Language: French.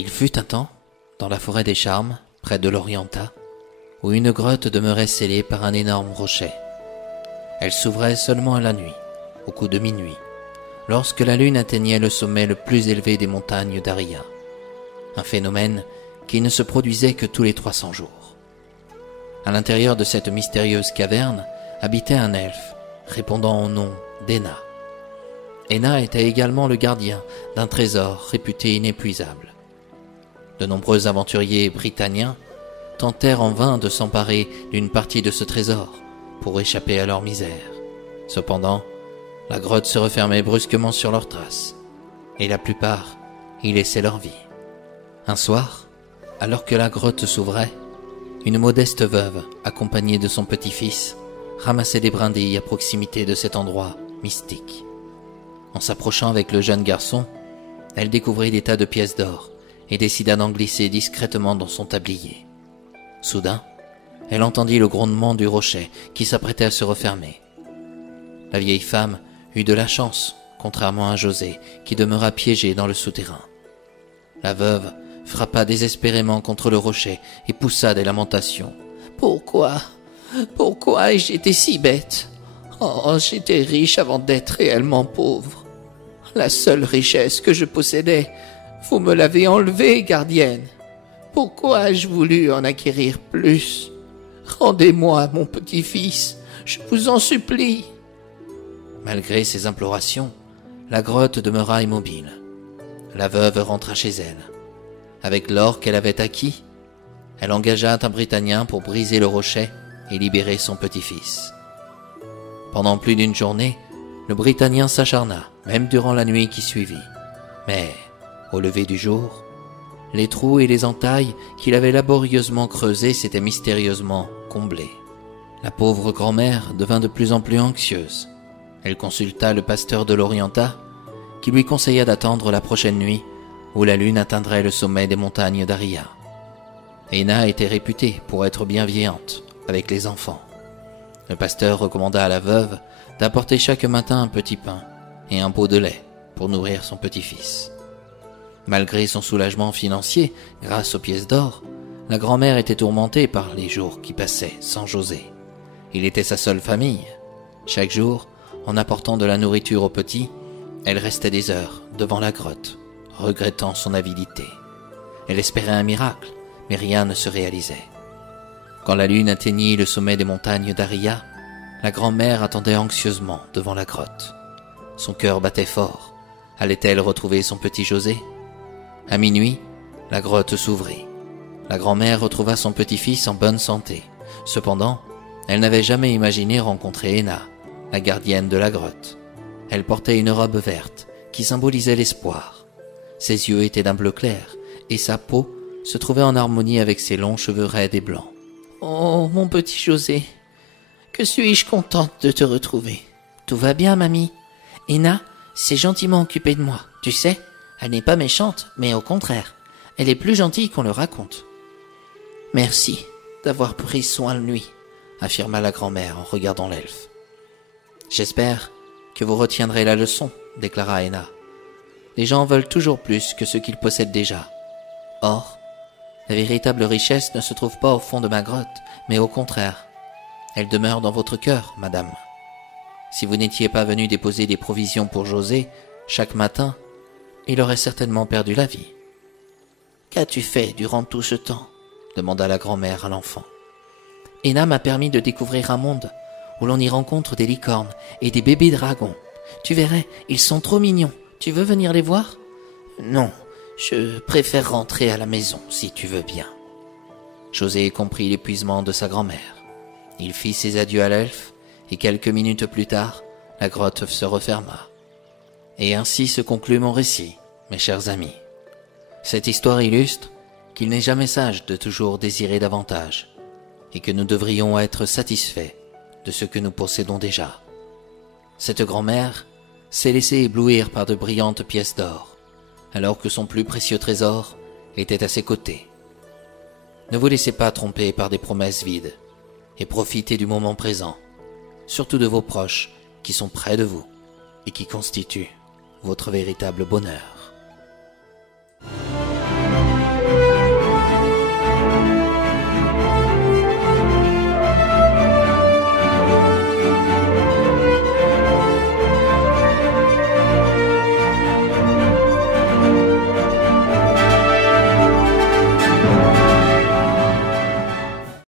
Il fut un temps, dans la forêt des Charmes, près de l'Orienta, où une grotte demeurait scellée par un énorme rocher. Elle s'ouvrait seulement à la nuit, au coup de minuit, lorsque la lune atteignait le sommet le plus élevé des montagnes d'Aria, un phénomène qui ne se produisait que tous les 300 jours. À l'intérieur de cette mystérieuse caverne habitait un elfe, répondant au nom d'Ena. Ena était également le gardien d'un trésor réputé inépuisable. De nombreux aventuriers britanniens tentèrent en vain de s'emparer d'une partie de ce trésor pour échapper à leur misère. Cependant, la grotte se refermait brusquement sur leurs traces, et la plupart y laissaient leur vie. Un soir, alors que la grotte s'ouvrait, une modeste veuve, accompagnée de son petit-fils, ramassait des brindilles à proximité de cet endroit mystique. En s'approchant avec le jeune garçon, elle découvrit des tas de pièces d'or et décida d'en glisser discrètement dans son tablier. Soudain, elle entendit le grondement du rocher qui s'apprêtait à se refermer. La vieille femme eut de la chance, contrairement à José, qui demeura piégé dans le souterrain. La veuve frappa désespérément contre le rocher et poussa des lamentations. « Pourquoi ai-je été si bête? Oh, j'étais riche avant d'être réellement pauvre. La seule richesse que je possédais, vous me l'avez enlevée, gardienne. Pourquoi ai-je voulu en acquérir plus? Rendez-moi mon petit-fils, je vous en supplie. » Malgré ses implorations, la grotte demeura immobile. La veuve rentra chez elle. Avec l'or qu'elle avait acquis, elle engagea un Britannicien pour briser le rocher et libérer son petit-fils. Pendant plus d'une journée, le Britannicien s'acharna, même durant la nuit qui suivit. Mais, au lever du jour, les trous et les entailles qu'il avait laborieusement creusés s'étaient mystérieusement comblés. La pauvre grand-mère devint de plus en plus anxieuse. Elle consulta le pasteur de l'Orienta, qui lui conseilla d'attendre la prochaine nuit où la lune atteindrait le sommet des montagnes d'Aria. Ena était réputée pour être bienveillante avec les enfants. Le pasteur recommanda à la veuve d'apporter chaque matin un petit pain et un pot de lait pour nourrir son petit-fils. Malgré son soulagement financier grâce aux pièces d'or, la grand-mère était tourmentée par les jours qui passaient sans José. Il était sa seule famille. Chaque jour, en apportant de la nourriture au petit, elle restait des heures devant la grotte, regrettant son avidité. Elle espérait un miracle, mais rien ne se réalisait. Quand la lune atteignit le sommet des montagnes d'Aria, la grand-mère attendait anxieusement devant la grotte. Son cœur battait fort. Allait-elle retrouver son petit José? À minuit, la grotte s'ouvrit. La grand-mère retrouva son petit-fils en bonne santé. Cependant, elle n'avait jamais imaginé rencontrer Ena, la gardienne de la grotte. Elle portait une robe verte qui symbolisait l'espoir. Ses yeux étaient d'un bleu clair et sa peau se trouvait en harmonie avec ses longs cheveux raides et blancs. « Oh, mon petit José, que suis-je contente de te retrouver. Tout va bien, mamie. Ena s'est gentiment occupée de moi, tu sais. Elle n'est pas méchante, mais au contraire, elle est plus gentille qu'on le raconte. »« Merci d'avoir pris soin de lui, » affirma la grand-mère en regardant l'elfe. « J'espère que vous retiendrez la leçon, » déclara Ena. « Les gens veulent toujours plus que ce qu'ils possèdent déjà. Or, la véritable richesse ne se trouve pas au fond de ma grotte, mais au contraire. Elle demeure dans votre cœur, madame. Si vous n'étiez pas venu déposer des provisions pour José chaque matin, il aurait certainement perdu la vie. »« Qu'as-tu fait durant tout ce temps ?» demanda la grand-mère à l'enfant. « Ena m'a permis de découvrir un monde où l'on y rencontre des licornes et des bébés dragons. Tu verrais, ils sont trop mignons. Tu veux venir les voir ? » ?»« Non, je préfère rentrer à la maison, si tu veux bien. » José comprit l'épuisement de sa grand-mère. Il fit ses adieux à l'elfe, et quelques minutes plus tard, la grotte se referma. Et ainsi se conclut mon récit, mes chers amis. Cette histoire illustre qu'il n'est jamais sage de toujours désirer davantage, et que nous devrions être satisfaits de ce que nous possédons déjà. Cette grand-mère s'est laissée éblouir par de brillantes pièces d'or, alors que son plus précieux trésor était à ses côtés. Ne vous laissez pas tromper par des promesses vides, et profitez du moment présent, surtout de vos proches qui sont près de vous et qui constituent votre véritable bonheur.